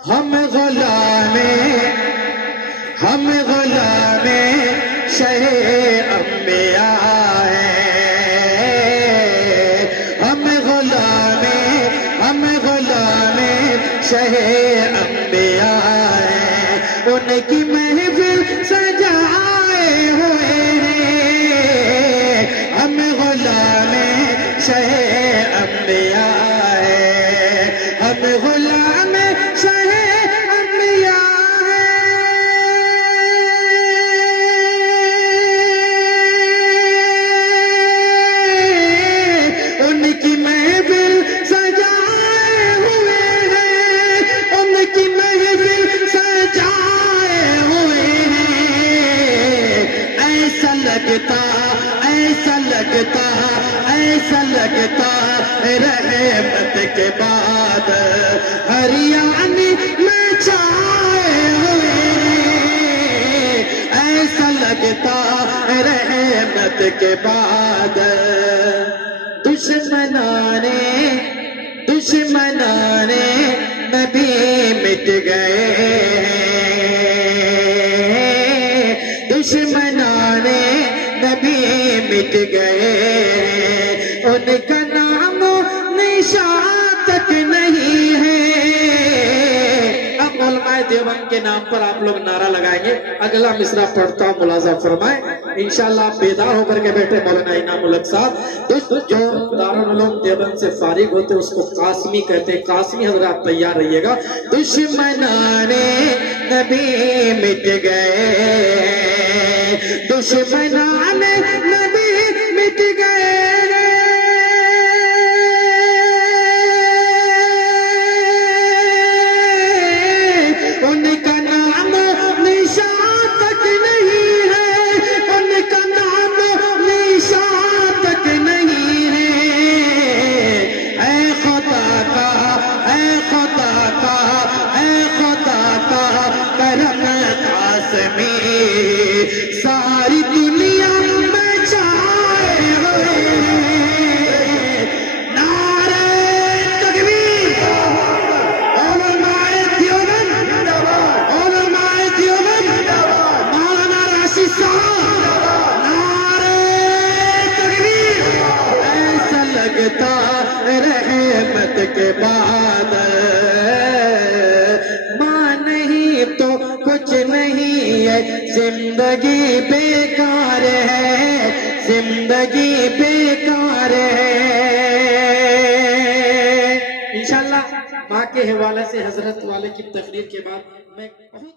हम गुलामे शहे अंबिया हैं। हम गुलामे शहे अंबिया हैं। उनकी महफिल सजाए हुए हैं। हम गुलामे शहे अंबिया हैं। हम गुलामे शहे अंबिया हैं। उनकी महफिल सजाए हुए हैं। उनकी महफिल सजाए हुए हैं। ऐसा लगता रहमत के बाद हरियाणी में छाए हुए हैं। ऐसा लगता रहमत के बाद दुश्मनाने नबी मिट गए हैं। दुश्मनाने नबी मिट गए हैं। उनका नाम निशान तक नहीं है। अब उलमाए देवबंद के नाम पर आप लोग नारा लगाएंगे। अगला मिसरा पढ़ता हूँ, मुलाजा फरमाए। इंशाल्लाह आप बेदार होकर के बैठे मौलाना इनाम उल हक साहब। जो दारुल उलूम देवबंद से फारिग होते उसको कासमी कहते हैं। कासमी हजरात तैयार रहिएगा। दुश्मनाने नबी मिट गए। दुश्मनाने नबी मिट गए। उनका नाम निशान तक नहीं है। उनका नाम निशान तक नहीं है। ऐ खुदा का करम कासमी सारी दुनिया में छाए हुए हैं। नारे तकबीर। उलमाए देवबंद मौलाना राशिद साहब, नारे तकबीर। ऐसा लगता रहमत के बाद मां नहीं तो कुछ नहीं है। जिंदगी बेकार है। जिंदगी बेकार है। इंशाल्लाह माँ के हवाले से हजरत वाले की तकरीर के बाद मैं बहुत